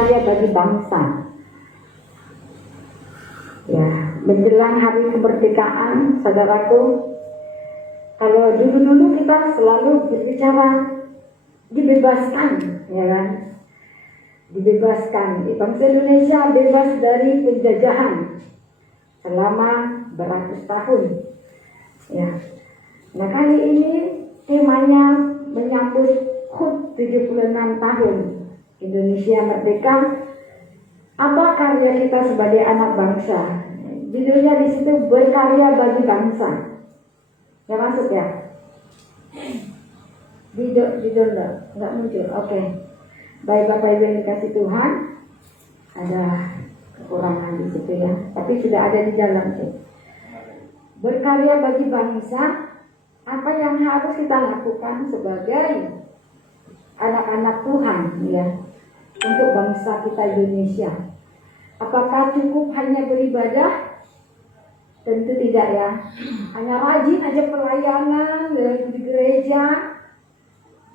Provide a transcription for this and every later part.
berkarya bagi bangsa. Ya, menjelang hari kemerdekaan, saudaraku, kalau dulu kita selalu berbicara dibebaskan, ya kan? Dibebaskan. Bangsa Indonesia bebas dari penjajahan selama beratus tahun. Ya. Nah, kali ini temanya menyambut HUT 76 tahun Indonesia merdeka. Apa karya kita sebagai anak bangsa? Judulnya di situ berkarya bagi bangsa. Ya masuk ya? Judul enggak muncul. Oke. Baik Bapak Ibu yang dikasih Tuhan, ada kekurangan di situ ya, tapi sudah ada di dalam tuh. Berkarya bagi bangsa, apa yang harus kita lakukan sebagai anak-anak Tuhan ya, untuk bangsa kita Indonesia? Apakah cukup hanya beribadah? Tentu tidak ya. Hanya rajin aja pelayanan di gereja,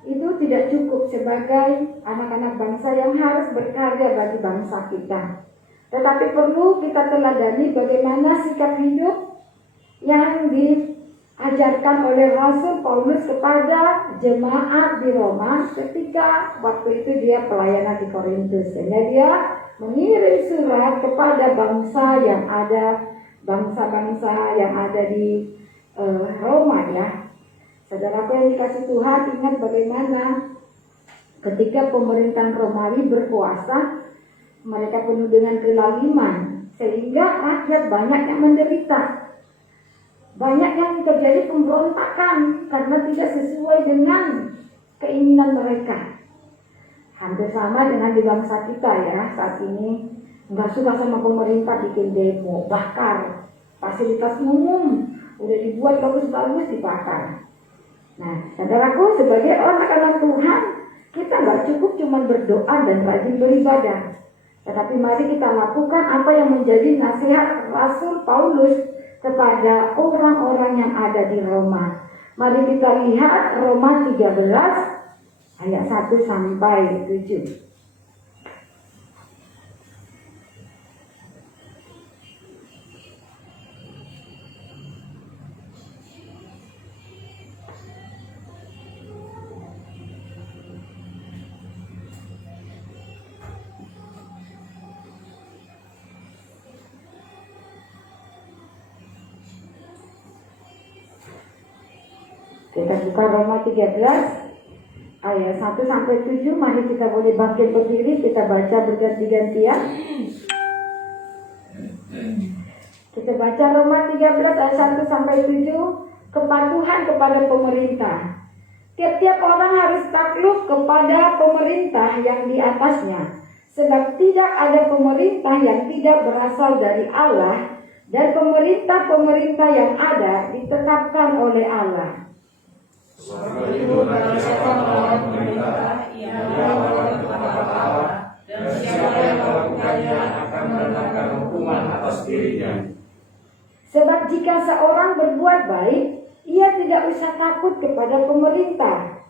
itu tidak cukup sebagai anak-anak bangsa yang harus berkarya bagi bangsa kita. Tetapi perlu kita teladani bagaimana sikap hidup yang diajarkan oleh Rasul Paulus kepada jemaat di Roma ketika waktu itu dia pelayanan di Korintus. Sehingga dia mengirim surat kepada bangsa yang ada, bangsa-bangsa yang ada di Roma ya. Saudaraku yang dikasih Tuhan, ingat bagaimana ketika pemerintahan Romawi berkuasa, mereka penuh dengan kelaliman, sehingga rakyat banyak yang menderita. Banyak yang terjadi pemberontakan karena tidak sesuai dengan keinginan mereka. Hampir sama dengan di bangsa kita ya, saat ini nggak suka sama pemerintah, bikin demo, bakar fasilitas umum, udah dibuat bagus-bagus dibakar. Nah, saudaraku, sebagai anak-anak Tuhan, kita nggak cukup cuma berdoa dan rajin beribadah, tetapi mari kita lakukan apa yang menjadi nasihat Rasul Paulus kepada orang-orang yang ada di Roma. Mari kita lihat Roma 13 ayat 1 sampai 7. Kita buka Roma 13 ayat 1 sampai 7. Mari kita boleh bangkit berdiri, kita baca berganti-gantian. Kita baca Roma 13 ayat 1 sampai 7. Kepatuhan kepada pemerintah. Tiap-tiap orang harus takluk kepada pemerintah yang di atasnya, sebab tidak ada pemerintah yang tidak berasal dari Allah, dan pemerintah-pemerintah yang ada ditetapkan oleh Allah. Sebab itu barang siapa melawan pemerintah, ia melawan ketaatan Allah, dan siapa yang melakukannya akan mendapat hukuman atas dirinya. Sebab jika seorang berbuat baik, ia tidak usah takut kepada pemerintah.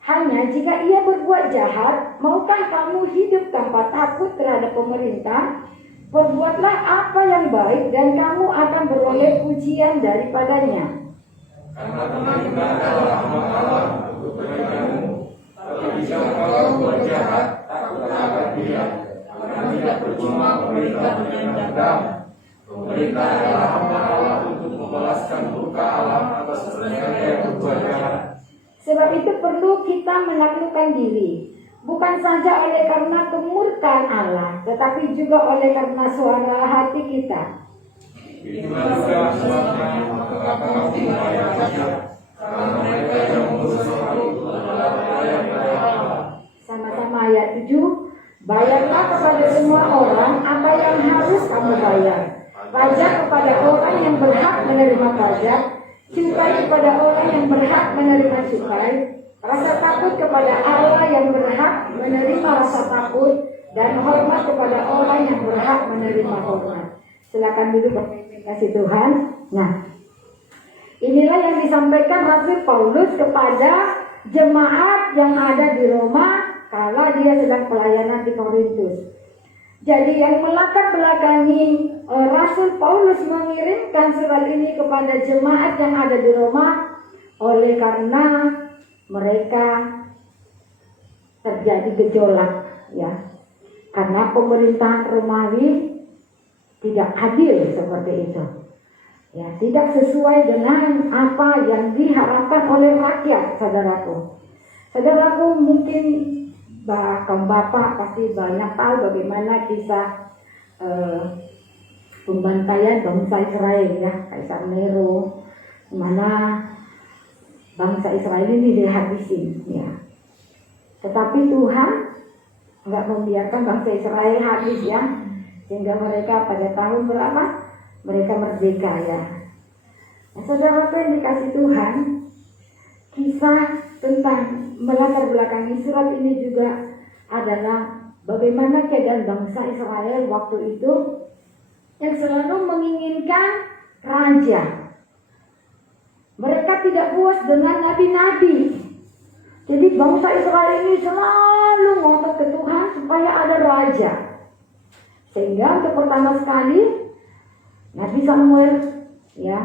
Hanya jika ia berbuat jahat, maukah kamu hidup tanpa takut terhadap pemerintah? Perbuatlah apa yang baik dan kamu akan beroleh pujian daripadanya. Karena pemerintah adalah hamba Allah untuk kebaikanmu. Tapi jika kau berbuat jahat, takutlah akan dia, karena tidak percuma pemerintah dengan dendam. Pemerintah adalah hamba Allah untuk membalaskan murka Allah atas mereka yang berbuat jahat. Sebab itu perlu kita menaklukkan diri, bukan saja oleh karena kemurkaan Allah, tetapi juga oleh karena suara hati kita. Itulah juga sebabnya maka kamu membayar pajak, karena mereka yang mengurus itu adalah pelayan Allah. Sama-sama ayat 7. Bayarlah kepada semua orang apa yang harus kamu bayar. Pajak kepada orang yang berhak menerima pajak, cukai kepada orang yang berhak menerima cukai, rasa takut kepada Allah yang berhak menerima rasa takut, dan hormat kepada orang yang berhak menerima hormat. Silakan duduk Bapak Ibu kasih Tuhan. Nah, inilah yang disampaikan Rasul Paulus kepada jemaat yang ada di Roma kala dia sedang pelayanan di Korintus. Jadi yang melatar belakangi Rasul Paulus mengirimkan surat ini kepada jemaat yang ada di Roma oleh karena mereka terjadi gejolak, ya, karena pemerintahan Romawi tidak adil seperti itu, ya, tidak sesuai dengan apa yang diharapkan oleh rakyat, saudaraku. Saudaraku, mungkin kaum bapak pasti banyak tahu bagaimana kisah pembantaian bangsa Israel, ya, Kaisar Nero, mana bangsa Israel ini dihabisin, ya. Tetapi Tuhan nggak membiarkan bangsa Israel habis, ya, sehingga mereka pada tahun berapa? Mereka merdeka, ya. Nah, saudara yang dikasih Tuhan, kisah tentang melatar belakangi surat ini juga adalah bagaimana keadaan bangsa Israel waktu itu yang selalu menginginkan raja. Mereka tidak puas dengan nabi-nabi. Jadi bangsa Israel ini selalu ngotot ke Tuhan supaya ada raja. Sehingga untuk pertama sekali Nabi Samuel, ya,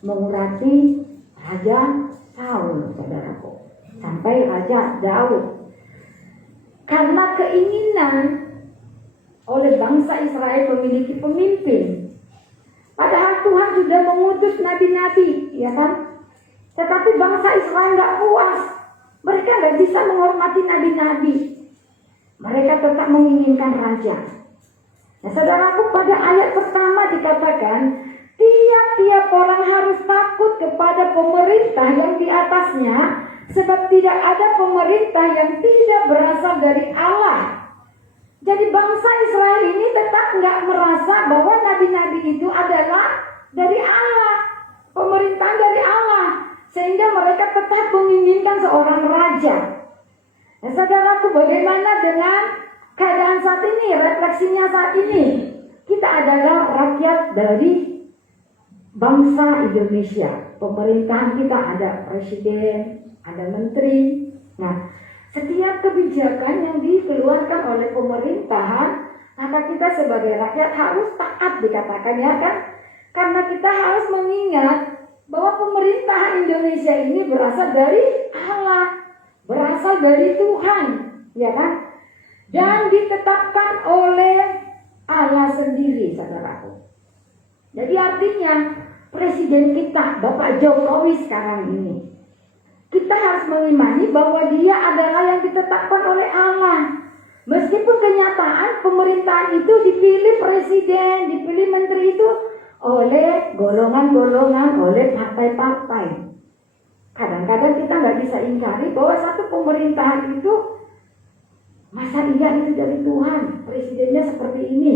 mengurati Raja Saul, saudaraku, sampai Raja Daud. Karena keinginan oleh bangsa Israel memiliki pemimpin. Padahal Tuhan sudah mengutus nabi-nabi, ya kan? Tetapi bangsa Israel nggak puas. Mereka nggak bisa menghormati nabi-nabi. Mereka tetap menginginkan raja. Nah, saudaraku, pada ayat pertama dikatakan tiap-tiap orang harus takut kepada pemerintah yang di atasnya, sebab tidak ada pemerintah yang tidak berasal dari Allah. Jadi bangsa Israel ini tetap nggak merasa bahwa nabi-nabi itu adalah dari Allah, pemerintahan dari Allah, sehingga mereka tetap menginginkan seorang raja. Nah, saudaraku, bagaimana dengan keadaan saat ini, refleksinya saat ini? Kita adalah rakyat dari bangsa Indonesia. Pemerintahan kita ada presiden, ada menteri. Nah, setiap kebijakan yang dikeluarkan oleh pemerintahan, maka kita sebagai rakyat harus taat, dikatakan, ya kan? Karena kita harus mengingat bahwa pemerintahan Indonesia ini berasal dari Allah, berasal dari Tuhan, ya kan? Dan ditetapkan oleh Allah sendiri, saudaraku. Jadi artinya presiden kita, Bapak Jokowi sekarang ini, kita harus mengimani bahwa dia adalah yang ditetapkan oleh Allah. Meskipun kenyataan pemerintahan itu dipilih presiden, dipilih menteri itu oleh golongan-golongan, oleh partai-partai. Kadang-kadang kita nggak bisa ingkari bahwa satu pemerintahan itu, masa iya itu dari Tuhan, presidennya seperti ini.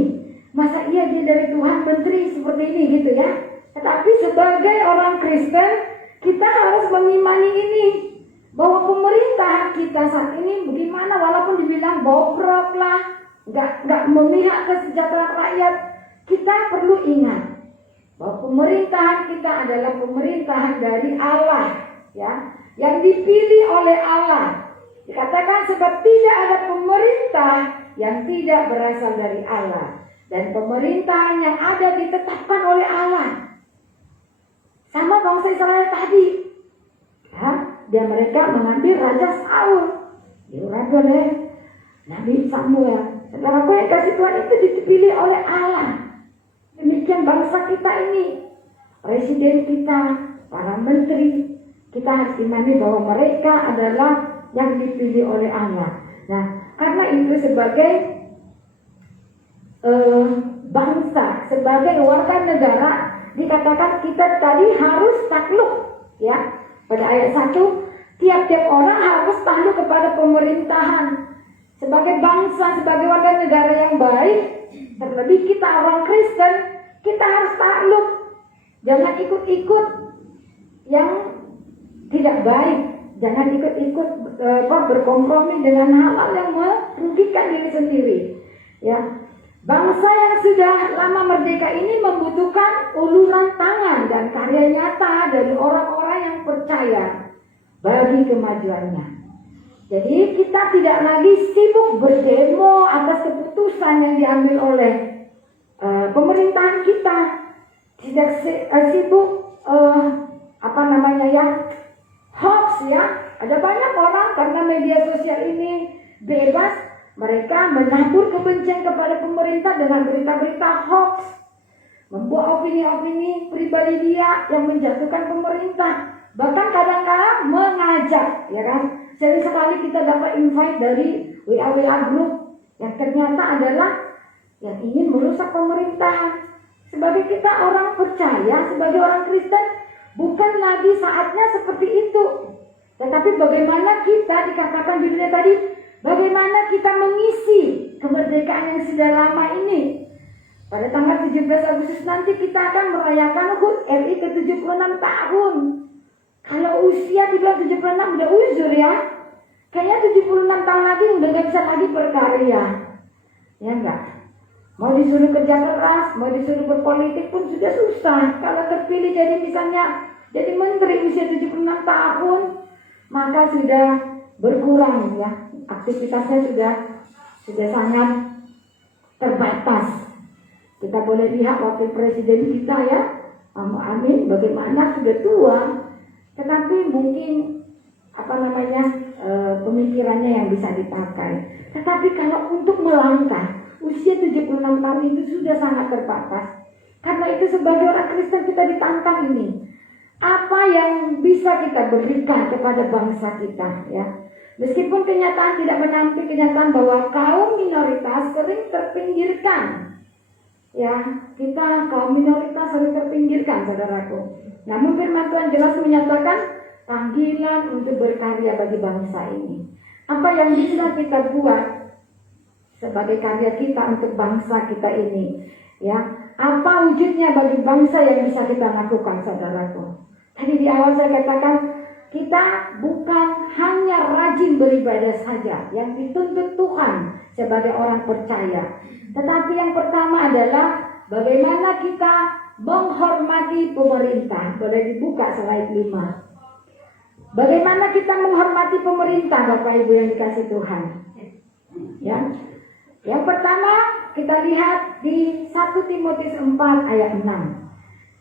Masa iya dia dari Tuhan, menteri seperti ini, gitu ya. Tetapi sebagai orang Kristen, kita harus mengimani ini, bahwa pemerintahan kita saat ini bagaimana, walaupun dibilang bobrok lah, nggak memihak kesejahteraan rakyat, kita perlu ingat bahwa pemerintahan kita adalah pemerintahan dari Allah, ya, yang dipilih oleh Allah. Dikatakan sebab tidak ada pemerintah yang tidak berasal dari Allah, dan pemerintahan yang ada ditetapkan oleh Allah. Sama bangsa Israel tadi, ya, dan mereka mengambil Raja Saul, diurapi oleh Nabi Samuel. Saudaraku yang kasih Tuhan, itu dipilih oleh Allah. Demikian bangsa kita ini, presiden kita, para menteri, kita harus imani bahwa mereka adalah yang dipilih oleh Allah. Nah, karena itu sebagai bangsa, sebagai warga negara, dikatakan kita tadi harus takluk, ya. Pada ayat 1, tiap-tiap orang harus tunduk kepada pemerintahan. Sebagai bangsa, sebagai warga negara yang baik, terlebih kita orang Kristen, kita harus takluk. Jangan ikut-ikut yang tidak baik. Jangan ikut-ikut berkompromi dengan hal-hal yang merugikan diri sendiri. Ya, bangsa yang sudah lama merdeka ini membutuhkan uluran tangan dan karya nyata dari orang-orang yang percaya bagi kemajuannya. Jadi kita tidak lagi sibuk berdemo atas keputusan yang diambil oleh pemerintahan kita. Tidak sibuk hoax ya. Ada banyak orang karena media sosial ini bebas, mereka menabur kebencian kepada pemerintah dengan berita-berita hoax, membuat opini-opini pribadi dia yang menjatuhkan pemerintah, bahkan kadang-kadang mengajak, ya kan? Sering sekali kita dapat invite dari WA group yang ternyata adalah yang ingin merusak pemerintah. Sebagai kita orang percaya, sebagai orang Kristen, bukan lagi saatnya seperti itu. Tetapi bagaimana kita, dikatakan judulnya tadi, bagaimana kita mengisi kemerdekaan yang sudah lama ini. Pada tanggal 17 Agustus nanti kita akan merayakan HUT RI ke-76 tahun. Kalau usia dibilang 76 udah uzur ya. Kayaknya 76 tahun lagi udah gak bisa lagi berkarya. Ya enggak? Mau disuruh kerja keras, mau disuruh berpolitik pun sudah susah. Kalau terpilih jadi misalnya jadi menteri usia 76 tahun, maka sudah berkurang ya. Aktivitasnya sudah sangat terbatas. Kita boleh lihat wakil presiden kita ya, Amin, bagaimana sudah tua, tetapi mungkin pemikirannya yang bisa dipakai. Tetapi kalau untuk melangkah, usia 76 tahun itu sudah sangat terbatas. Karena itu sebagai orang Kristen kita ditantang ini. Apa yang bisa kita berikan kepada bangsa kita ya? Meskipun kenyataan tidak menampik kenyataan bahwa kaum minoritas sering terpinggirkan. Ya, kita kaum minoritas sering terpinggirkan, saudaraku. Namun firman Tuhan jelas menyatakan panggilan untuk berkarya bagi bangsa ini. Apa yang bisa kita buat sebagai karya kita untuk bangsa kita ini? Ya, apa wujudnya bagi bangsa yang bisa kita lakukan, saudaraku? Tadi di awal saya katakan kita bukan hanya rajin beribadah saja yang dituntut Tuhan sebagai orang percaya. Tetapi yang pertama adalah bagaimana kita menghormati pemerintah. Boleh dibuka slide 5. Bagaimana kita menghormati pemerintah, Bapak Ibu yang dikasih Tuhan. Ya. Yang pertama kita lihat di 1 Timotius 4 ayat 6.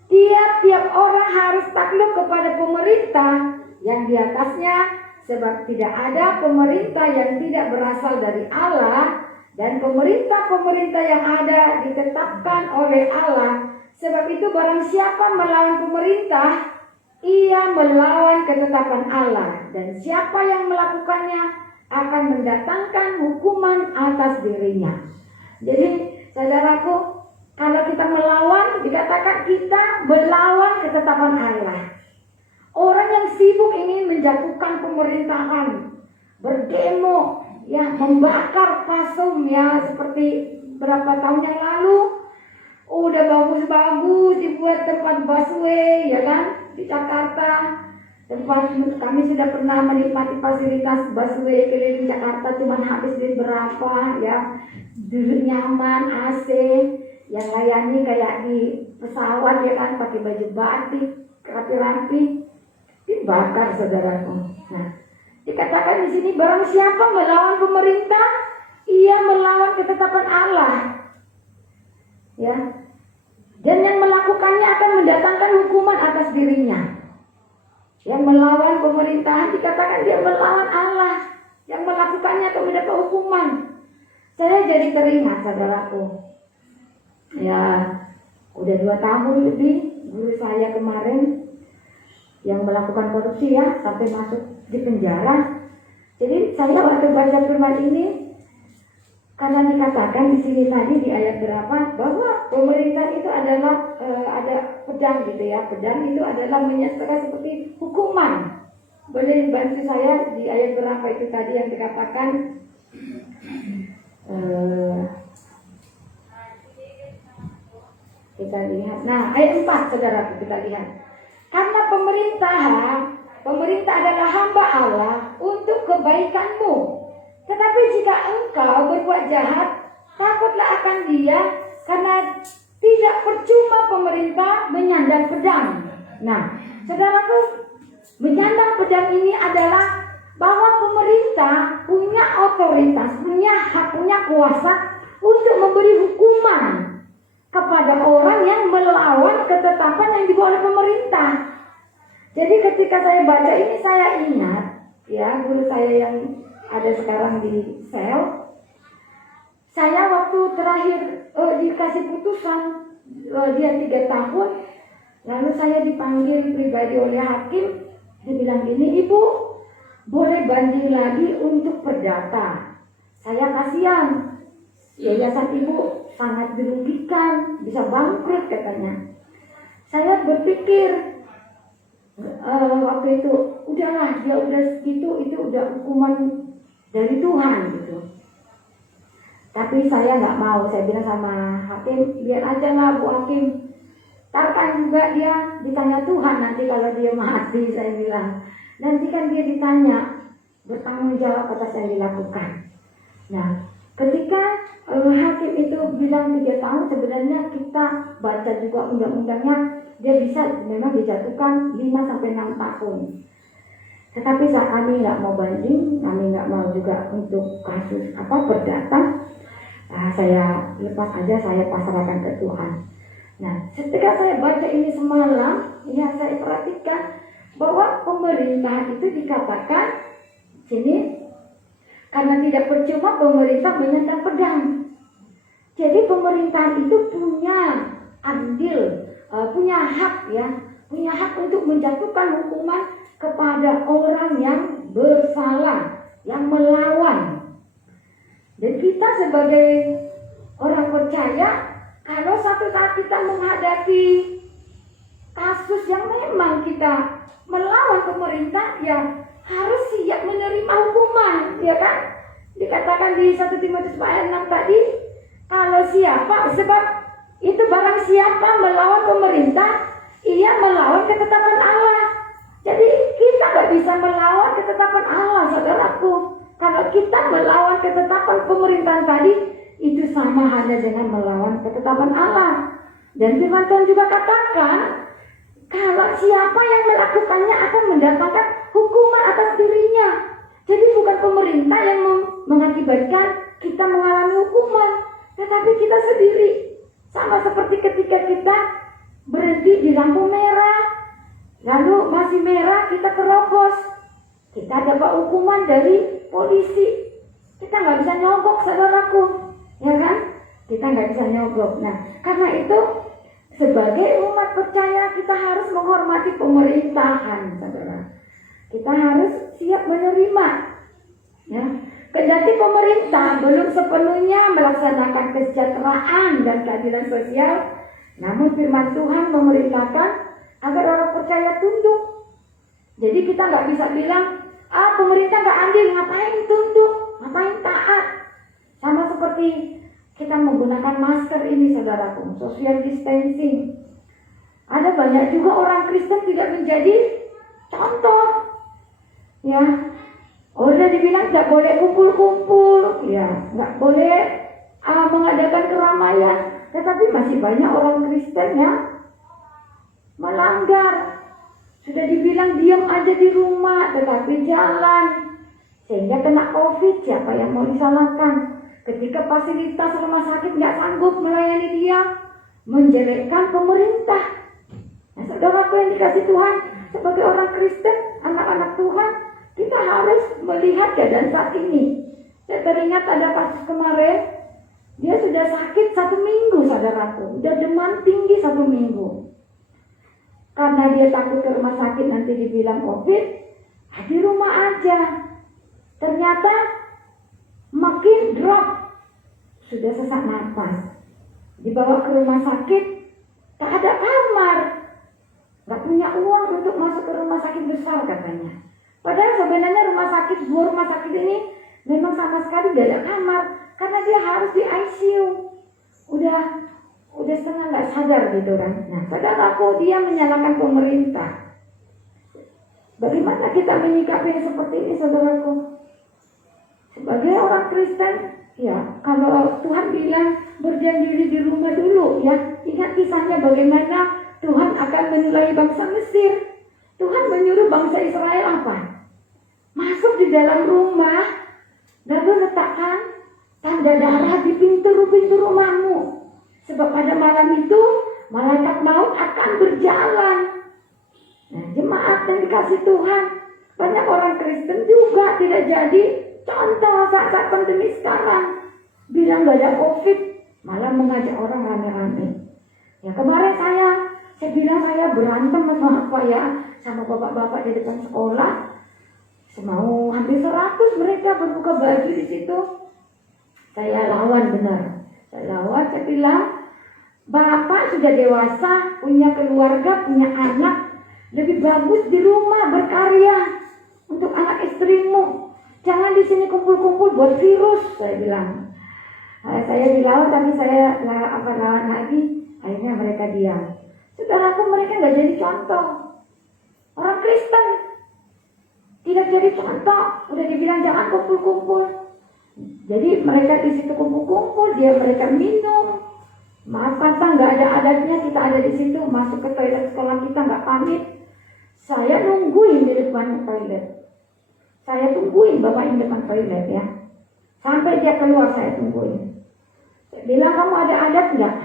Tiap-tiap orang harus takluk kepada pemerintah yang di atasnya, sebab tidak ada pemerintah yang tidak berasal dari Allah, dan pemerintah-pemerintah yang ada ditetapkan oleh Allah. Sebab itu barang siapa melawan pemerintah, ia melawan ketetapan Allah, dan siapa yang melakukannya akan mendatangkan hukuman atas dirinya. Jadi saudaraku, kalau kita melawan, dikatakan kita melawan ketetapan Allah. Orang yang sibuk ingin menjatuhkan pemerintahan, berdemo, ya, membakar pasum ya, seperti berapa tahun yang lalu, udah bagus-bagus dibuat tempat busway, ya kan, di Jakarta. Tempat kami sudah pernah menikmati fasilitas busway keliling Jakarta, cuman habis duit berapa, ya, duduk nyaman, AC, yang layani kayak di pesawat, ya kan, pakai baju batik, rapi-rapi. Dibakar, saudaraku. Nah, dikatakan di sini barang siapa melawan pemerintah, ia melawan ketetapan Allah. Ya. Dan yang melakukannya akan mendatangkan hukuman atas dirinya. Yang melawan pemerintahan dikatakan dia melawan Allah. Yang melakukannya akan mendapat hukuman. Saya jadi teringat, saudaraku. Ya, udah 2 tahun lebih guru saya kemarin yang melakukan korupsi ya, sampai masuk di penjara. Jadi saya waktu baca firman ini, karena dikatakan di sini tadi di ayat berapa bahwa pemerintah itu adalah ada pedang gitu ya, pedang itu adalah menyatakan seperti hukuman. Boleh bantu saya di ayat berapa itu tadi yang dikatakan? Kita lihat. Nah, ayat 4 saudara, kita lihat. Karena pemerintah adalah hamba Allah untuk kebaikanmu. Tetapi jika engkau berbuat jahat, takutlah akan dia, karena tidak percuma pemerintah menyandang pedang. Nah, saudaraku, menyandang pedang ini adalah bahwa pemerintah punya otoritas, punya hak, punya kuasa untuk memberi hukuman kepada orang yang melawan ketetapan yang dibuat oleh pemerintah. Jadi ketika saya baca ini saya ingat ya guru saya yang ada sekarang di sel. Saya waktu terakhir dikasih putusan dia 3 tahun, lalu saya dipanggil pribadi oleh hakim. Dia bilang gini, "Ibu, boleh banding lagi untuk perdata. Saya kasihan, yayasan ibu sangat dirugikan, bisa bangkrut," katanya. Saya berpikir waktu itu, udahlah dia udah segitu, itu udah hukuman dari Tuhan gitu. Tapi saya nggak mau, saya bilang sama hakim, biar aja lah Bu Hakim. Tarkan juga dia ditanya Tuhan nanti kalau dia mati, saya bilang. Nanti kan dia ditanya, bertanggung jawab atas yang dilakukan. Nah, ketika hakim itu bilang 3 tahun, sebenarnya kita baca juga undang-undangnya, dia bisa memang dijatuhkan 5-6 tahun. Tetapi saat kami nggak mau banding, kami nggak mau juga untuk kasus perdata, saya lepas aja, saya pasrahkan ke Tuhan. Nah, ketika saya baca ini semalam, ya saya perhatikan bahwa pemerintah itu dikatakan sini karena tidak percuma pemerintah menyandang pedang. Jadi pemerintah itu punya andil, punya hak ya, punya hak untuk menjatuhkan hukuman kepada orang yang bersalah, yang melawan. Dan kita sebagai orang percaya, kalau satu saat kita menghadapi kasus yang memang kita melawan pemerintah, ya harus siap menerima hukuman, ya kan? Dikatakan di 1 Timotius ayat 6 tadi, kalau siapa, sebab itu barang siapa melawan pemerintah, ia melawan ketetapan Allah. Jadi kita gak bisa melawan ketetapan Allah, saudaraku. Kalau kita melawan ketetapan pemerintahan tadi, itu sama halnya dengan melawan ketetapan Allah. Dan firman Tuhan juga katakan, kalau siapa yang melakukannya akan mendapatkan hukuman atas dirinya. Jadi bukan pemerintah yang mengakibatkan kita mengalami hukuman, tetapi kita sendiri. Sama seperti ketika kita berhenti di lampu merah, lalu masih merah kita terobos, kita dapat hukuman dari polisi. Kita nggak bisa nyogok, saudaraku, ya kan? Kita nggak bisa nyogok. Nah, karena itu sebagai umat percaya kita harus menghormati pemerintahan, saudara. Kita harus siap menerima. Ya, kendati pemerintah belum sepenuhnya melaksanakan kesejahteraan dan keadilan sosial, namun firman Tuhan memerintahkan agar orang percaya tunduk. Jadi kita nggak bisa bilang, pemerintah nggak adil, ngapain tunduk, ngapain taat. Sama seperti kita menggunakan masker ini, saudaraku, social distancing. Ada banyak juga orang Kristen tidak menjadi contoh. Ya, udah dibilang nggak boleh kumpul-kumpul, ya, nggak boleh mengadakan keramaian. Tetapi masih banyak orang Kristen yang melanggar. Sudah dibilang diam aja di rumah, tetapi jalan. Sehingga kena COVID, siapa yang mau disalahkan? Ketika fasilitas rumah sakit nggak sanggup melayani dia, menjelekkan pemerintah. Nah, saudaraku yang dikasih Tuhan, sebagai orang Kristen, anak-anak Tuhan, kita harus melihat keadaan saat ini. Saya teringat ada kasus kemarin, dia sudah sakit 1 minggu, saudaraku, udah demam tinggi 1 minggu. Karena dia takut ke rumah sakit nanti dibilang COVID, di rumah aja. Ternyata makin drop, sudah sesak nafas. Dibawa ke rumah sakit, tak ada kamar, gak punya uang untuk masuk ke rumah sakit besar katanya. Padahal sebenarnya sebuah rumah sakit ini memang sama sekali gak ada kamar, karena dia harus di ICU. Udah setengah gak sadar gitu kan. Nah, padahal dia menyalahkan pemerintah. Bagaimana kita menyikapi yang seperti ini, saudaraku? Sebagai orang Kristen, ya, kalau Tuhan bilang berdiam diri di rumah dulu, ya, ingat kisahnya bagaimana Tuhan akan menilai bangsa Mesir. Tuhan menyuruh bangsa Israel apa? Masuk di dalam rumah, lalu letakkan tanda darah di pintu rumahmu. Sebab pada malam itu malaikat maut akan berjalan. Nah, jemaat yang dikasih Tuhan, banyak orang Kristen juga tidak jadi contoh saat pandemi sekarang. Bilang gak ada COVID, malah mengajak orang rame-rame. Ya kemarin saya bilang saya berantem sama apa ya, sama bapak-bapak di depan sekolah. Semau hampir 100 mereka berbuka baju di situ. Saya lawan benar. Saya bilang, Bapak sudah dewasa, punya keluarga, punya anak. Lebih bagus di rumah berkarya untuk anak istrimu. Jangan di sini kumpul-kumpul buat virus, saya bilang. Saya dilawan, tapi saya lawan lagi. Akhirnya mereka diam. Saudaraku, mereka nggak jadi contoh. Orang Kristen tidak jadi contoh. Udah dibilang jangan kumpul-kumpul. Jadi mereka di situ kumpul-kumpul, mereka minum. Maaf kata nggak ada adatnya, kita ada di situ, masuk ke toilet sekolah kita nggak pamit. Saya nungguin di depan toilet. Saya tungguin bapak di depan toilet ya. Sampai dia keluar saya tungguin. Saya bilang, kamu ada adat nggak?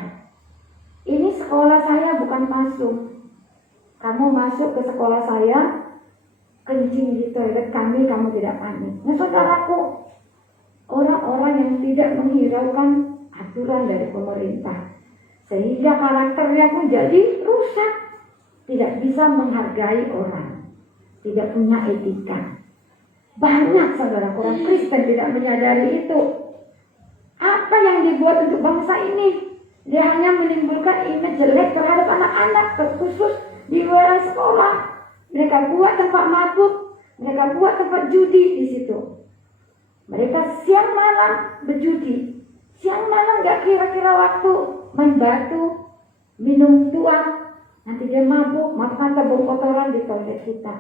Ini sekolah saya bukan masuk. Kamu masuk ke sekolah saya, kencing di toilet kami, kamu tidak pamit. Nah saudaraku, orang-orang yang tidak menghiraukan aturan dari pemerintah, sehingga karakternya pun jadi rusak, tidak bisa menghargai orang, tidak punya etika. Banyak saudara orang Kristen tidak menyadari itu. Apa yang dibuat untuk bangsa ini? Dia hanya menimbulkan image jelek terhadap anak-anak, terkhusus di luar sekolah. Mereka buat tempat mabuk, mereka buat tempat judi di situ. Mereka siang malam berjudi, siang malam gak kira-kira waktu, main batu, minum tuak, nanti dia mabuk, makan tabung kotoran di toilet kita.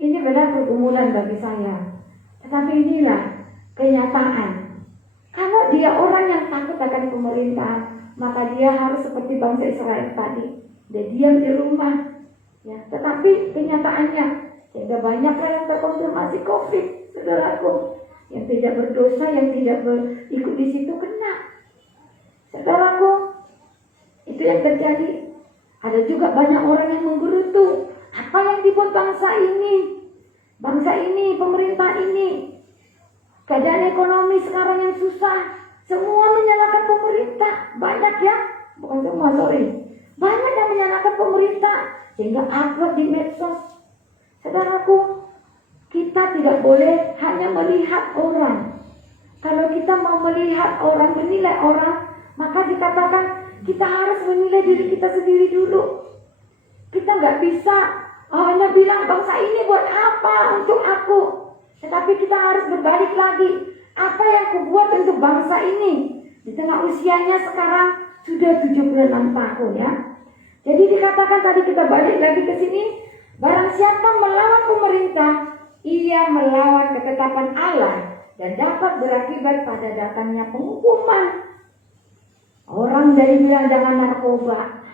Ini benar pergumulan bagi saya. Tetapi inilah kenyataan. Kalau dia orang yang takut akan pemerintahan, maka dia harus seperti bangsa Israel tadi. Dia diam di rumah. Ya, tetapi kenyataannya, sehingga banyaklah yang terkonfirmasi COVID, saudaraku. Yang tidak berdosa, yang tidak ikut di situ kena. Saudaraku, itu yang terjadi. Ada juga banyak orang yang menggerutu. Apa yang dibuat bangsa ini? Bangsa ini, pemerintah ini. Keadaan ekonomi sekarang yang susah. Semua menyalahkan pemerintah. Banyak ya, bukan semua, sorry. Banyak yang menyalahkan pemerintah. Sehingga upload di medsos. Saudaraku, kita tidak boleh hanya melihat orang. Kalau kita mau melihat orang, menilai orang, maka dikatakan kita harus menilai diri kita sendiri dulu. Kita nggak bisa hanya bilang bangsa ini buat apa untuk aku. Tetapi kita harus berbalik lagi. Apa yang kubuat untuk bangsa ini? Di tengah usianya sekarang sudah 76 tahun ya. Jadi dikatakan tadi kita balik lagi ke sini. Barang siapa melawan pemerintah, ia melawan ketetapan Allah dan dapat berakibat pada datangnya penghukuman. Orang dari bilang jangan narkoba,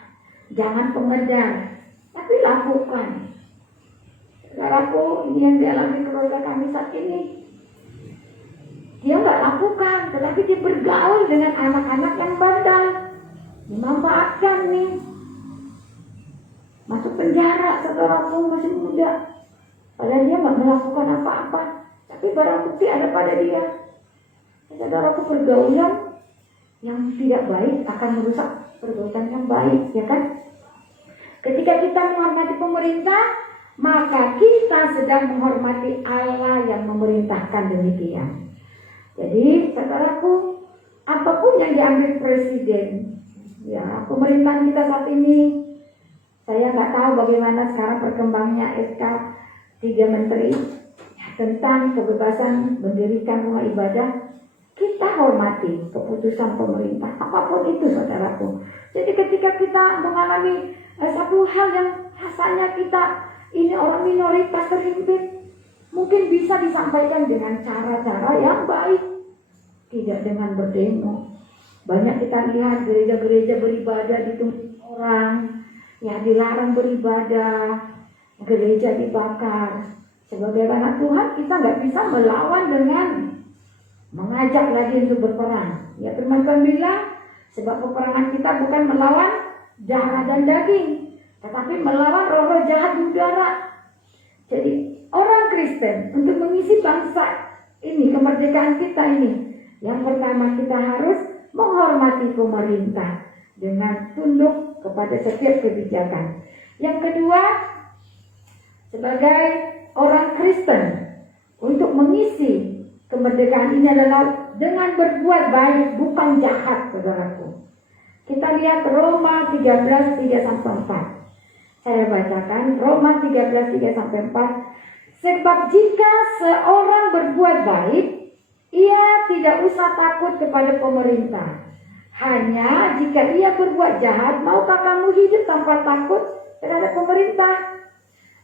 jangan pengedar, tapi lakukan. Saudaraku, ini yang dialami keluarga kami saat ini. Dia nggak lakukan, tetapi dia bergaul dengan anak-anak yang bandel, dimanfaatkan nih. Masuk penjara, saudaraku masih muda. Padahal dia nggak melakukan apa-apa, tapi barang bukti ada pada dia. Saudaraku, pergaulan yang tidak baik akan merusak perbuatan yang baik, ya kan? Ketika kita menghormati pemerintah, maka kita sedang menghormati Allah yang memerintahkan demikian. Jadi, saudaraku, apapun yang diambil presiden, ya pemerintahan kita saat ini, saya nggak tahu bagaimana sekarang perkembangannya SK 3 Menteri tentang kebebasan mendirikan rumah ibadah. Kita hormati keputusan pemerintah, apapun itu saudaraku. Jadi ketika kita mengalami satu hal yang rasanya kita ini orang minoritas terhimpit, mungkin bisa disampaikan dengan cara-cara yang baik, tidak dengan berdemo. Banyak kita lihat gereja-gereja beribadah dituntut orang, ya dilarang beribadah, gereja dibakar. Sebagai anak Tuhan kita nggak bisa melawan dengan mengajak lagi untuk berperang. Ya firman Tuhan bilang, sebab peperangan kita bukan melawan darah dan daging, tetapi melawan roh-roh jahat di udara. Jadi orang Kristen untuk mengisi bangsa ini, kemerdekaan kita ini, yang pertama kita harus menghormati pemerintah dengan tunduk kepada setiap kebijakan. Yang kedua, sebagai orang Kristen untuk mengisi kemerdekaan ini adalah dengan berbuat baik, bukan jahat, saudaraku. Kita lihat Roma 13:3-4. Saya bacakan Roma 13:3-4. Sebab jika seorang berbuat baik, ia tidak usah takut kepada pemerintah. Hanya jika ia berbuat jahat, maukah kamu hidup tanpa takut terhadap pemerintah?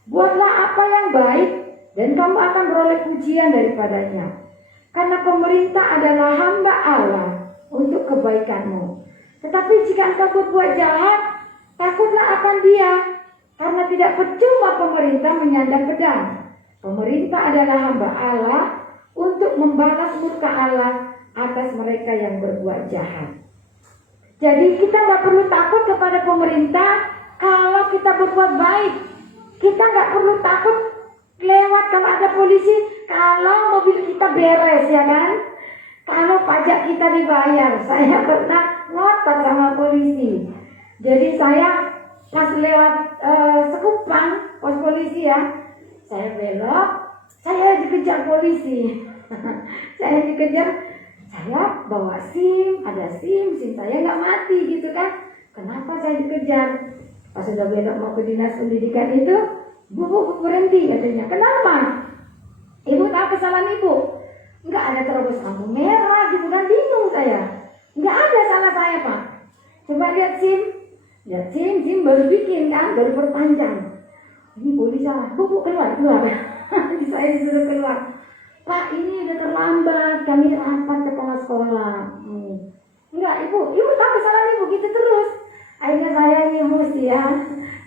Buatlah apa yang baik, dan kamu akan beroleh pujian daripadanya. Karena pemerintah adalah hamba Allah untuk kebaikanmu. Tetapi jika engkau berbuat jahat, takutlah akan dia, karena tidak percuma pemerintah menyandang pedang. Pemerintah adalah hamba Allah untuk membalas murka Allah atas mereka yang berbuat jahat. Jadi kita nggak perlu takut kepada pemerintah kalau kita berbuat baik. Kita nggak perlu takut lewat kalau ada polisi, kalau mobil kita beres, ya kan? Kalau pajak kita dibayar. Saya pernah ngotot sama polisi. Jadi saya pas lewat Sekupang, pos polisi ya, saya belok, saya dikejar polisi. Saya dikejar, saya bawa SIM, ada SIM saya nggak mati gitu kan. Kenapa saya dikejar? Pas sudah belok mau ke dinas pendidikan itu, bu berhenti katanya. Kenapa? Ibu tahu kesalahan ibu? Nggak ada terobos lampu merah gitu kan, bingung saya. Nggak ada salah saya Pak. Coba lihat SIM baru bikin kan, baru perpanjang. Ini polisi salah, bu keluar. Saya disuruh keluar. Pak ini udah terlambat, kami rapat ke kepala sekolah. Enggak ibu tahu kesalahan ibu gitu terus. Akhirnya saya emosi ya.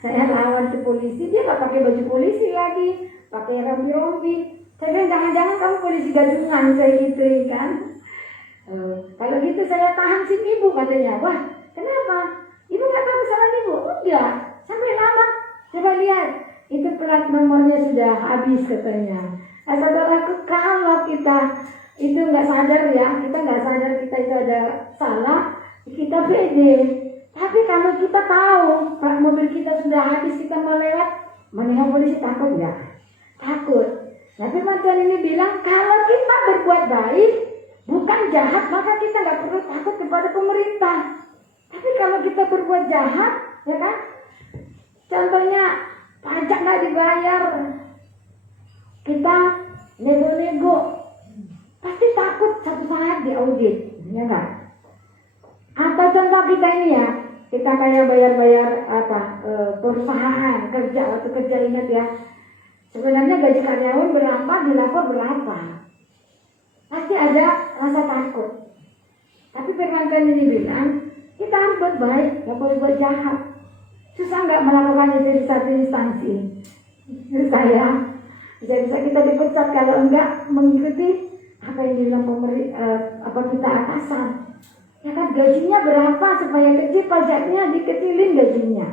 Saya lawan ke polisi, dia nggak pakai baju polisi lagi, pakai rompi-rompi. Saya bilang jangan-jangan kamu polisi gadungan kayak gitu kan. Kalau gitu saya tahan SIM ibu katanya. Wah kenapa? Ibu nggak tahu kesalahan ibu? Enggak, sampai lama. Coba lihat, itu plat nomornya sudah habis katanya. Saudaraku, kalau kita itu nggak sadar ya, kita nggak sadar kita itu ada salah, kita pede. Tapi kalau kita tahu plat mobil kita sudah habis, kita mau lewat, menengok polisi takut nggak? Takut. Nah firman Tuhan ini bilang kalau kita berbuat baik, bukan jahat, maka kita nggak perlu takut kepada pemerintah. Tapi kalau kita berbuat jahat, ya kan? Contohnya pajak nggak dibayar, kita nego-nego, pasti takut satu saat diaudit, ya kan? Atau contoh kita ini ya, kita kayak bayar-bayar perusahaan kerja, waktu kerja ingat ya. Sebenarnya gaji karyawan berapa, dilapor berapa. Pasti ada rasa takut. Tapi firman Tuhan ini bilang, kita harus buat baik, gak boleh buat jahat. Susah gak melakukannya dari satu instansi? Saya bisa kita dipecat kalau enggak mengikuti apa yang dibilang kita atasan. Ya kan gajinya berapa supaya kecil, pajaknya dikecilin gajinya.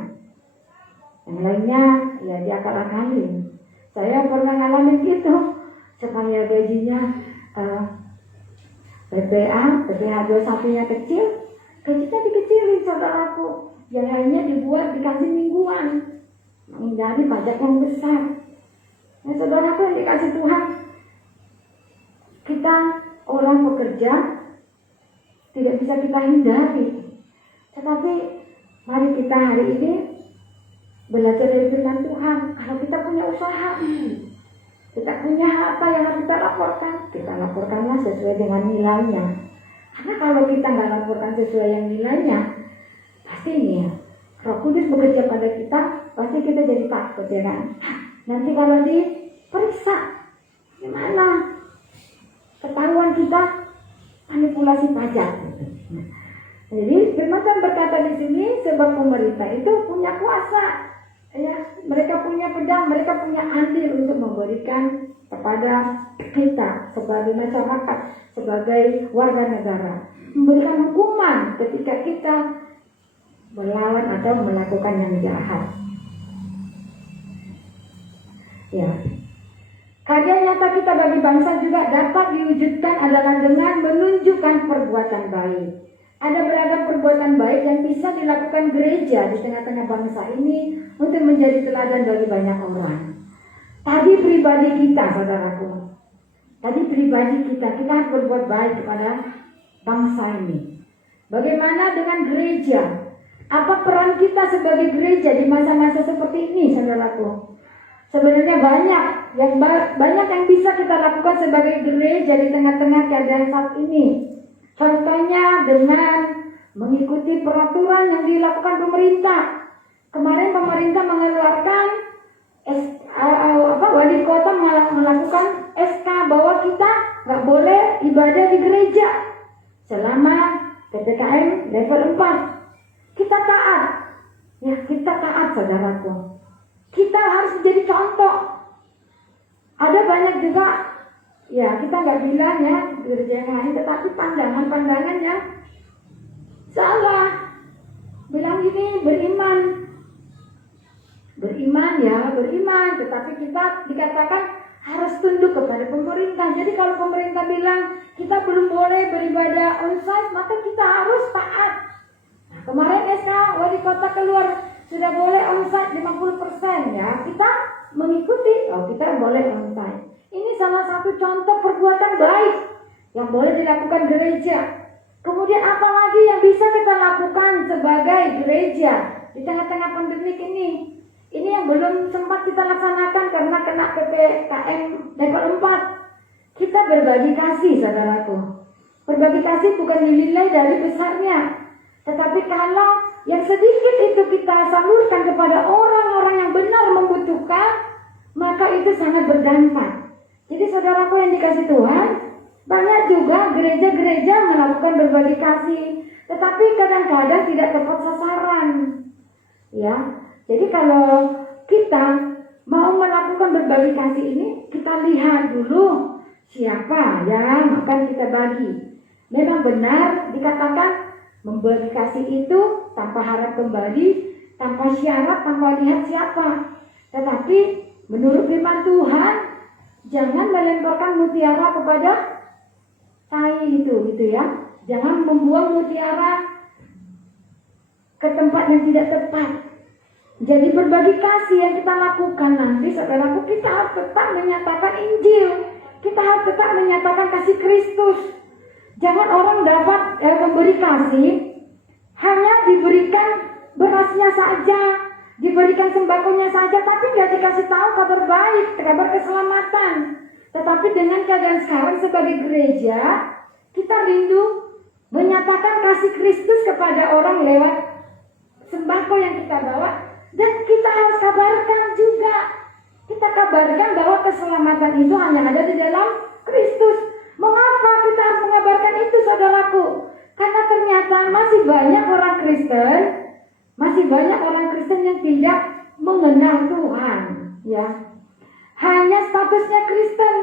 Yang lainnya ya diakal-akalin. Saya pernah ngalamin gitu, supaya gajinya PPH 21-nya kecil, gajinya dikecilin saudaraku. Yang lainnya dibuat dikasih mingguan, menghindari pajak yang besar. Nah saudaraku yang dikasih Tuhan, kita orang pekerja tidak bisa kita hindari. Tetapi mari kita hari ini belajar dari firman Tuhan. Kalau kita punya usaha, kita punya apa yang harus kita laporkan, kita laporkanlah sesuai dengan nilainya. Karena kalau kita nggak laporkan sesuai yang nilainya, pasti ini ya, Roh Kudus bekerja pada kita, pasti kita jadi takut ya kan. Nanti kalau diperiksa, gimana? Ketahuan kita manipulasi pajak. Jadi firman Tuhan berkata di sini, sebab pemerintah itu punya kuasa, ya, mereka punya pedang, mereka punya andil untuk memberikan memberikan kepada kita sebagai masyarakat, sebagai warga negara, memberikan hukuman ketika kita melawan atau melakukan yang jahat. Ya. Karya nyata kita bagi bangsa juga dapat diwujudkan adalah dengan menunjukkan perbuatan baik. Ada beragam perbuatan baik yang bisa dilakukan gereja di tengah-tengah bangsa ini untuk menjadi teladan bagi banyak orang. Tadi pribadi kita, saudaraku. Tadi pribadi kita harus berbuat baik kepada bangsa ini. Bagaimana dengan gereja? Apa peran kita sebagai gereja di masa-masa seperti ini, saudaraku? Sebenarnya banyak yang bisa kita lakukan sebagai gereja di tengah-tengah keadaan saat ini. Contohnya dengan mengikuti peraturan yang dilakukan pemerintah. Kemarin pemerintah mengeluarkan wali kota melakukan SK bahwa kita nggak boleh ibadah di gereja selama PPKM level 4. Kita taat, ya kita taat, saudaraku. Kita harus menjadi contoh. Ada banyak juga, ya kita nggak bilang ya gereja yang lain, tetapi pandangan-pandangan yang salah. Bilang gini, beriman, tetapi kita dikatakan harus tunduk kepada pemerintah. Jadi kalau pemerintah bilang kita belum boleh beribadah onsite, maka kita harus taat. Nah, kemarin SK wali kota keluar sudah boleh onsite 50%, ya kita mengikuti, kita boleh onsite. Ini salah satu contoh perbuatan baik yang boleh dilakukan gereja. Kemudian apa lagi yang bisa kita lakukan sebagai gereja di tengah-tengah pandemi ini? Ini yang belum sempat kita laksanakan karena kena PPKM level 4. Kita berbagi kasih, saudaraku. Berbagi kasih bukan dinilai dari besarnya, tetapi kalau yang sedikit itu kita salurkan kepada orang-orang yang benar membutuhkan, maka itu sangat berdampak. Jadi saudaraku yang dikasih Tuhan, banyak juga gereja-gereja melakukan berbagi kasih, tetapi kadang-kadang tidak tepat sasaran. Ya, jadi kalau kita mau melakukan berbagi kasih ini, kita lihat dulu siapa yang akan kita bagi. Memang benar dikatakan memberi kasih itu tanpa harap kembali, tanpa syarat, tanpa lihat siapa. Tetapi menurut firman Tuhan, jangan melemparkan mutiara kepada tai itu, gitu ya. Jangan membuang mutiara ke tempat yang tidak tepat. Jadi berbagi kasih yang kita lakukan nanti, saudaraku, kita harus tetap menyatakan Injil. Kita harus tetap menyatakan kasih Kristus. Jangan orang dapat memberi kasih hanya diberikan berasnya saja, diberikan sembakonya saja, tapi nggak dikasih tahu kabar baik, kabar keselamatan. Tetapi dengan keadaan sekarang sebagai gereja, kita rindu menyatakan kasih Kristus kepada orang lewat sembako yang kita bawa, dan kita harus kabarkan juga. Kita kabarkan bahwa keselamatan itu hanya ada di dalam Kristus. Mengapa kita harus mengabarkan itu, saudaraku? Karena ternyata masih banyak orang Kristen yang tidak mengenal Tuhan, ya. Hanya statusnya Kristen,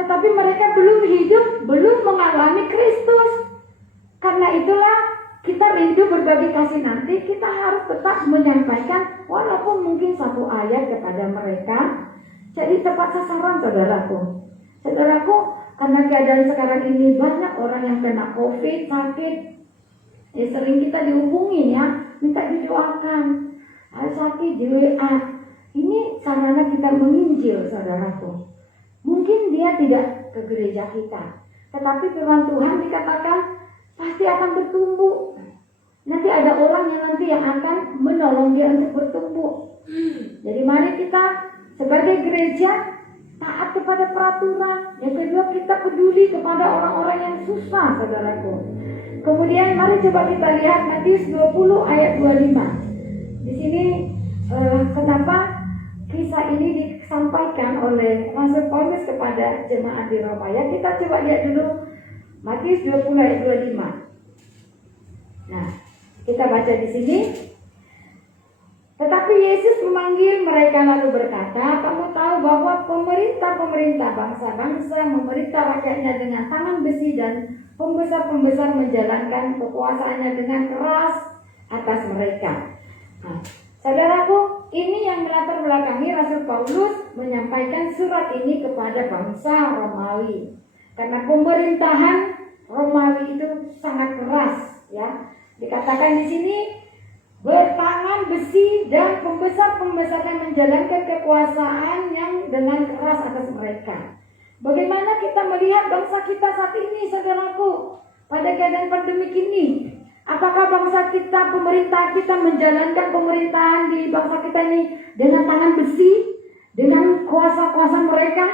tetapi mereka belum hidup, belum mengalami Kristus. Karena itulah kita rindu berbagi kasih nanti, kita harus tetap menyampaikan walaupun mungkin satu ayat kepada mereka. Jadi tepat sasaran, saudaraku. Saudaraku, karena keadaan sekarang ini banyak orang yang kena COVID, sakit. Sering kita dihubungi ya, minta didoakan. Sakit di WA. Ini sarana kita menginjil, saudaraku. Mungkin dia tidak ke gereja kita, tetapi firman Tuhan dikatakan pasti akan bertumbuh. Nanti ada orang yang akan menolong dia untuk bertumbuh. Jadi mari kita sebagai gereja taat kepada peraturan. Yang kedua, kita peduli kepada orang-orang yang susah, saudaraku. Kemudian mari coba kita lihat Matius 20 ayat 25. Di sini kenapa kisah ini disampaikan oleh Rasul Paulus kepada jemaat di Roma, ya. Kita coba lihat dulu Matius 20 ayat 25. Nah, kita baca di sini. Tetapi Yesus memanggil mereka lalu berkata, kamu tahu bahwa pemerintah pemerintah bangsa-bangsa memerintah rakyatnya dengan tangan besi dan pembesar-pembesar menjalankan kekuasaannya dengan keras atas mereka. Nah, saudaraku, ini yang melatar belakangi Rasul Paulus menyampaikan surat ini kepada bangsa Romawi. Karena pemerintahan Romawi itu sangat keras, ya. Dikatakan di sini bertangan besi dan pembesar-pembesarnya menjalankan kekuasaan yang dengan keras atas mereka. Bagaimana kita melihat bangsa kita saat ini, saudaraku, pada keadaan pandemik ini? Apakah bangsa kita, pemerintah kita menjalankan pemerintahan di bangsa kita ini dengan tangan besi, dengan kuasa-kuasa mereka?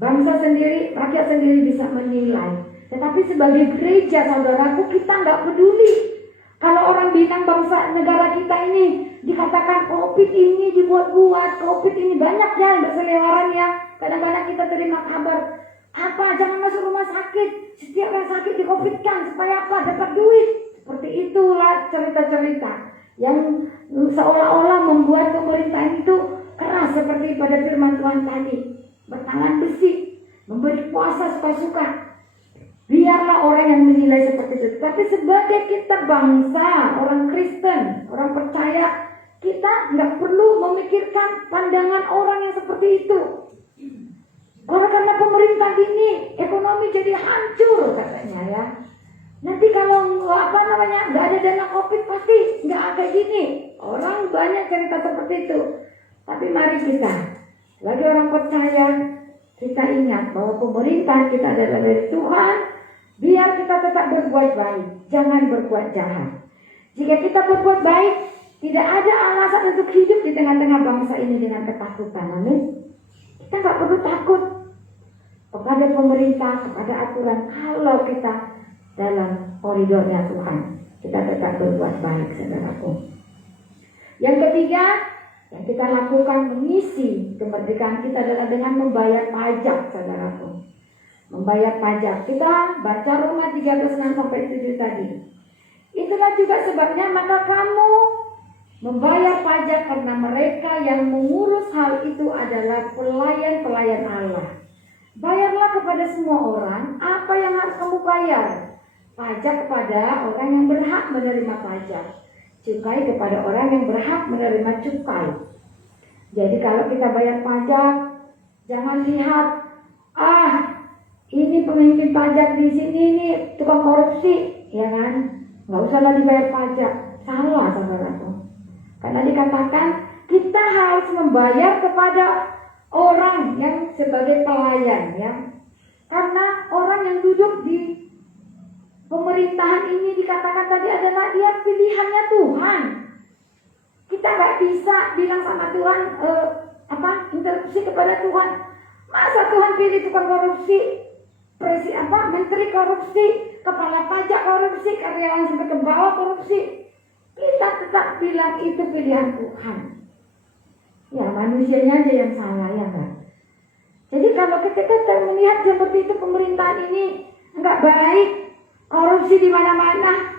Bangsa sendiri, rakyat sendiri bisa menilai. Tetapi sebagai gereja, saudaraku, kita nggak peduli. Kalau orang bilang bangsa negara kita ini dikatakan COVID ini dibuat-buat, COVID ini banyak ya yang berseliweran ya. Kadang-kadang kita terima kabar, apa jangan masuk rumah sakit, setiap yang sakit di COVID kan supaya apa? Dapat duit. Seperti itulah cerita-cerita yang seolah-olah membuat pemerintahan itu keras seperti pada firman Tuhan tadi. Bertangan besi, memberi kuasa suka-suka. Biarlah orang yang menilai seperti itu. Tapi sebagai kita bangsa, orang Kristen, orang percaya, kita nggak perlu memikirkan pandangan orang yang seperti itu. Karena pemerintah ini ekonomi jadi hancur katanya ya. Nanti kalau nggak ada dana COVID pasti nggak kayak gini. Orang banyak cerita seperti itu. Tapi mari kita, sebagai orang percaya, kita ingat bahwa pemerintahan kita adalah dari Tuhan. Biar kita tetap berbuat baik, jangan berbuat jahat. Jika kita berbuat baik, tidak ada alasan untuk hidup di tengah-tengah bangsa ini dengan ketakutan. Amin. Kita nggak perlu takut kepada pemerintah, kepada aturan. Kalau kita dalam koridornya Tuhan, kita tetap berbuat baik, saudaraku. Yang ketiga, yang kita lakukan mengisi kemerdekaan kita adalah dengan membayar pajak, saudaraku. Membayar pajak. Kita baca Roma 13:6-7 tadi. Itulah juga sebabnya maka kamu membayar pajak karena mereka yang mengurus hal itu adalah pelayan-pelayan Allah. Bayarlah kepada semua orang apa yang harus kamu bayar. Pajak kepada orang yang berhak menerima pajak. Cukai kepada orang yang berhak menerima cukai. Jadi kalau kita bayar pajak, jangan lihat, ini pemimpin pajak di sini nih tukang korupsi, ya kan? Nggak usahlah dibayar pajak. Salah, saudaraku. Karena dikatakan kita harus membayar kepada orang yang sebagai pelayan, ya. Karena orang yang duduk di pemerintahan ini dikatakan tadi adalah dia pilihannya Tuhan. Kita nggak bisa bilang sama Tuhan, interupsi kepada Tuhan. Masa Tuhan pilih tukang korupsi? Menteri korupsi, kepala pajak korupsi, karyawan sampai ke bawah korupsi. Kita tetap bilang itu pilihan Tuhan. Ya manusianya aja yang salah, ya kan? Jadi kalau kita melihat seperti itu pemerintahan ini enggak baik, korupsi di mana-mana,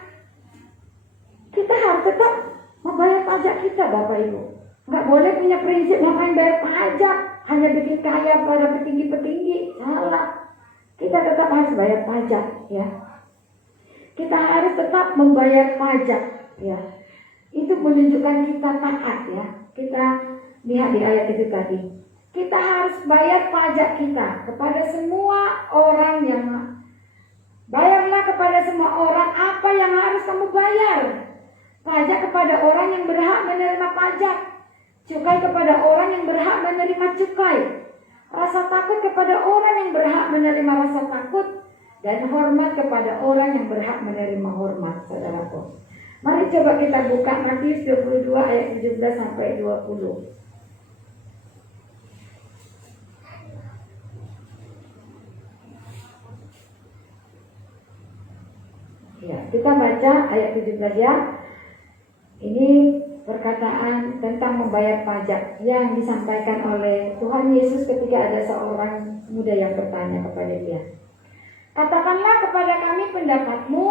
kita harus tetap membayar pajak kita, Bapak Ibu. Enggak boleh punya prinsip ngapain bayar pajak, hanya bikin kaya pada petinggi-petinggi. Salah. Kita tetap harus bayar pajak, ya. Kita harus tetap membayar pajak, ya. Itu menunjukkan kita taat, ya. Kita lihat di ayat itu tadi. Kita harus bayar pajak kita kepada semua orang yang bayarlah kepada semua orang apa yang harus kamu bayar. Pajak kepada orang yang berhak menerima pajak. Cukai kepada orang yang berhak menerima cukai. Rasa takut kepada orang yang berhak menerima rasa takut. Dan hormat kepada orang yang berhak menerima hormat, saudaraku. Mari coba kita buka Matius 22 ayat 17 sampai 20. Ya, kita baca ayat 17 ya. Ini perkataan tentang membayar pajak yang disampaikan oleh Tuhan Yesus ketika ada seorang muda yang bertanya kepada dia. Katakanlah kepada kami pendapatmu,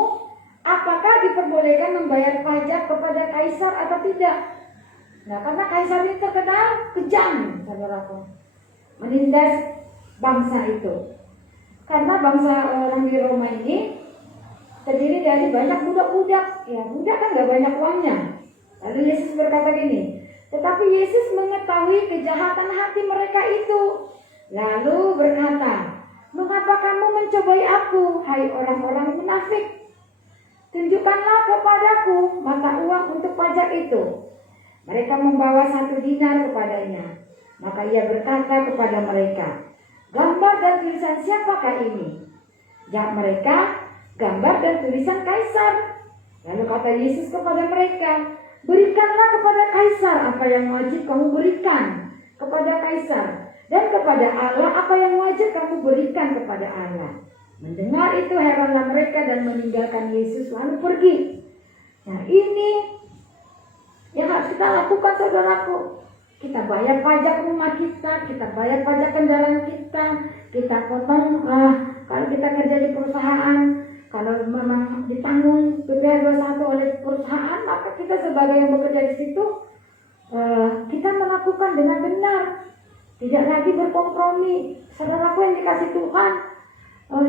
apakah diperbolehkan membayar pajak kepada kaisar atau tidak? Nah, karena kaisar ini terkenal kejam, saudaraku. menindas bangsa itu. Karena bangsa orang di Roma ini terdiri dari banyak budak-budak. Ya, budak kan gak banyak uangnya. Lalu Yesus berkata gini, tetapi Yesus mengetahui kejahatan hati mereka itu. Lalu berkata, mengapa kamu mencobai aku, hai orang-orang munafik? Tunjukkanlah kepadaku mata uang untuk pajak itu. Mereka membawa 1 dinar kepadanya. Maka ia berkata kepada mereka, gambar dan tulisan siapakah ini? Jawab mereka, gambar dan tulisan Kaisar. Lalu kata Yesus kepada mereka, berikanlah kepada Kaisar apa yang wajib kamu berikan kepada Kaisar, dan kepada Allah apa yang wajib kamu berikan kepada Allah. Mendengar itu heranlah mereka dan meninggalkan Yesus lalu pergi. Nah, ini yang harus kita lakukan, saudaraku. Kita bayar pajak rumah kita bayar pajak kendaraan kita potong kalau kita kerja di perusahaan, kalau memang ditanggung PPh 21 oleh perusahaan, maka kita sebagai yang bekerja di situ kita melakukan dengan benar, tidak lagi berkompromi. Saudaraku yang dikasih Tuhan,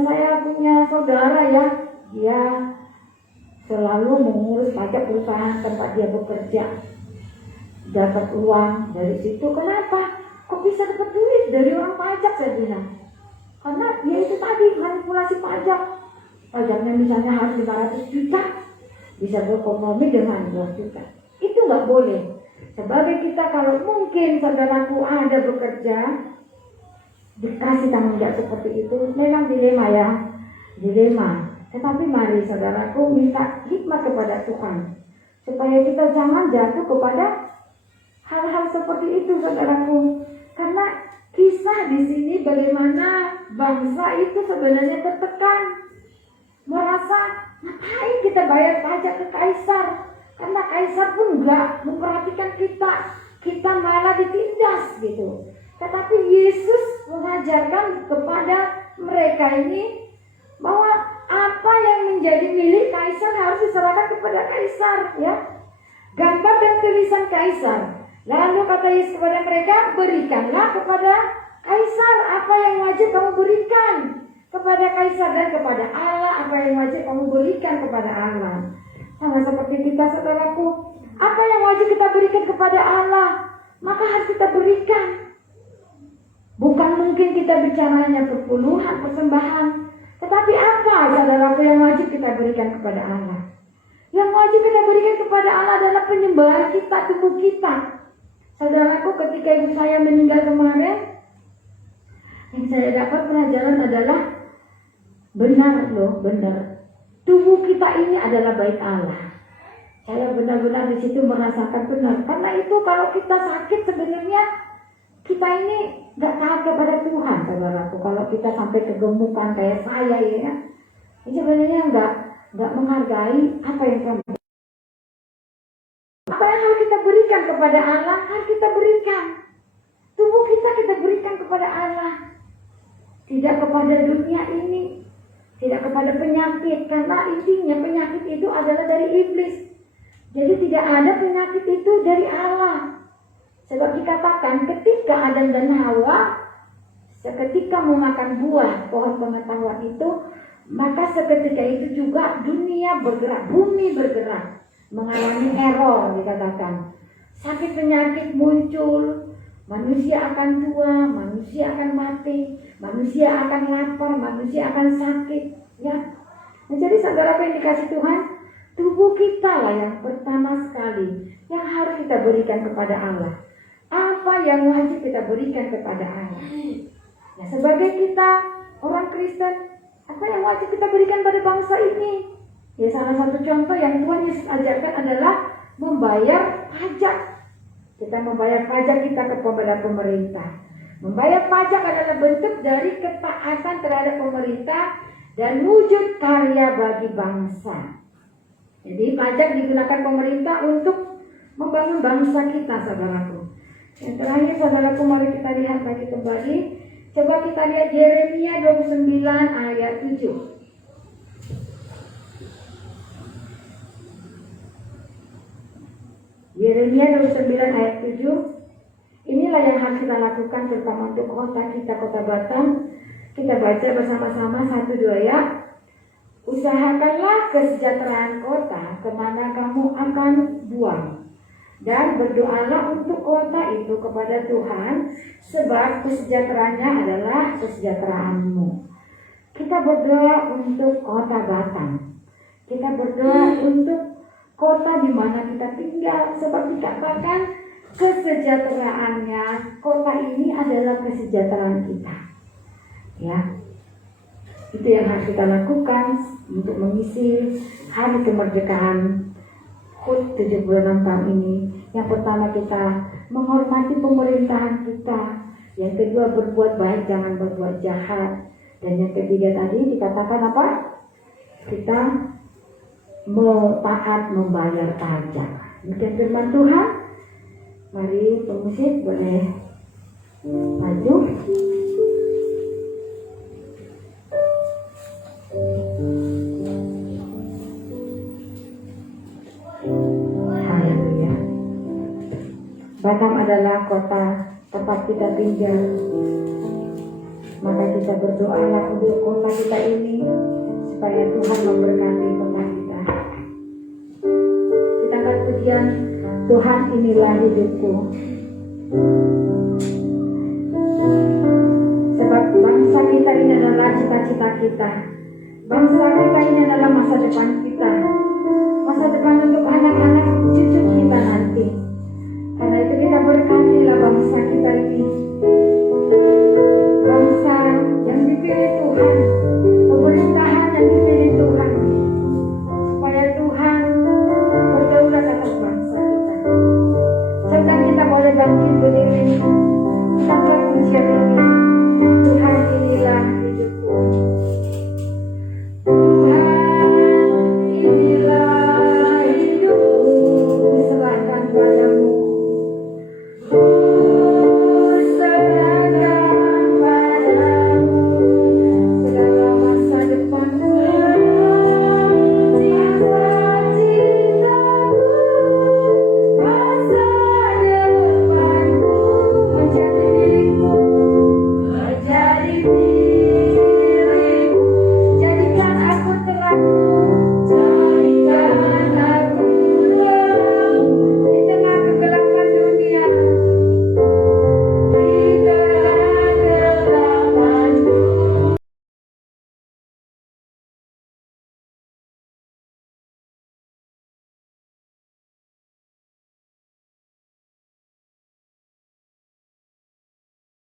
saya punya saudara ya, dia selalu mengurus pajak perusahaan tempat dia bekerja, dapat uang dari situ. Kenapa? Kok bisa dapat duit dari orang pajak, saya bilang? Karena dia itu tadi manipulasi pajak. Pajaknya misalnya harus 500 juta, bisa berkompromi dengan 2 juta. Itu nggak boleh. Sebagai kita, kalau mungkin saudaraku ada bekerja dikasih tanggung jawab seperti itu, memang dilema ya, dilema. Tetapi mari saudaraku minta hikmat kepada Tuhan supaya kita jangan jatuh kepada hal-hal seperti itu, saudaraku. Karena kisah di sini bagaimana bangsa itu sebenarnya tertekan, merasa ngapain kita bayar pajak ke Kaisar, karena Kaisar pun nggak memperhatikan kita malah ditindas gitu. Tetapi Yesus mengajarkan kepada mereka ini bahwa apa yang menjadi milik Kaisar harus diserahkan kepada Kaisar, ya. Gambar dan tulisan Kaisar. Lalu kata Yesus kepada mereka, berikanlah kepada Kaisar apa yang wajib kamu berikan kepada Kaisar, dan kepada Allah apa yang wajib kamu berikan kepada Allah. Sama seperti kita, saudaraku, apa yang wajib kita berikan kepada Allah, maka harus kita berikan. Bukan mungkin kita bicaranya perpuluhan, persembahan, tetapi apa, saudaraku, yang wajib kita berikan kepada Allah? Yang wajib kita berikan kepada Allah adalah penyembahan kita, tubuh kita. Saudaraku, ketika ibu saya meninggal kemarin, yang saya dapat pelajaran adalah benar. Tubuh kita ini adalah bait Allah. Saya benar-benar di situ merasakan benar. Karena itu kalau kita sakit sebenarnya kita ini nggak taat kepada Tuhan, saudaraku. Kalau kita sampai kegemukan kayak saya ya, ini sebenarnya nggak menghargai apa yang kamu. Apa yang harus kita berikan kepada Allah, harus kita berikan. Tubuh kita berikan kepada Allah. Tidak kepada dunia ini, tidak kepada penyakit. Karena intinya penyakit itu adalah dari iblis. Jadi tidak ada penyakit itu dari Allah. Sebab dikatakan ketika Adam dan Hawa seketika memakan buah pohon pengetahuan itu, maka seketika itu juga dunia bergerak, bumi bergerak, mengalami error dikatakan. Sakit penyakit muncul, manusia akan tua, manusia akan mati, manusia akan lapar, manusia akan sakit, ya. Nah, jadi saudara yang dikasih Tuhan, tubuh kita lah yang pertama sekali yang harus kita berikan kepada Allah. Apa yang wajib kita berikan kepada Allah? Nah, sebagai kita orang Kristen, apa yang wajib kita berikan pada bangsa ini? Ya, salah satu contoh yang Tuhan Yesus ajarkan adalah membayar pajak. Kita membayar pajak kita kepada pemerintah. Membayar pajak adalah bentuk dari ketaatan terhadap pemerintah dan wujud karya bagi bangsa. Jadi pajak digunakan pemerintah untuk membangun bangsa kita, saudaraku. Yang terakhir, saudaraku, mari kita lihat lagi kembali. Coba kita lihat Yeremia 29 ayat 7. Yeremia 29 ayat 7. Inilah yang harus kita lakukan terutama untuk kota kita, Kota Batam. Kita baca bersama-sama 1-2 ya. Usahakanlah kesejahteraan kota kemana kamu akan buang, dan berdoalah untuk kota itu kepada Tuhan, sebab kesejahteraannya adalah kesejahteraanmu. Kita berdoa untuk Kota Batam. Kita berdoa untuk kota di mana kita tinggal, sebab dikatakan kesejahteraannya kota ini adalah kesejahteraan kita. Ya, itu yang harus kita lakukan untuk mengisi hari kemerdekaan HUT 76 tahun ini. Yang pertama, kita menghormati pemerintahan kita. Yang kedua, berbuat baik, jangan berbuat jahat. Dan yang ketiga tadi dikatakan apa? Kita taat membayar pajak. Demikian firman Tuhan. Mari pemusik boleh maju. Haleluya. Batam adalah kota tempat kita tinggal. Maka kita berdoalah untuk kota kita ini, supaya Tuhan memberkati kota kita. Kita akan pujian, Tuhan inilah hidupku. Sebab bangsa kita ini adalah cita-cita kita. Bangsa kita ini adalah masa depan kita. Masa depan untuk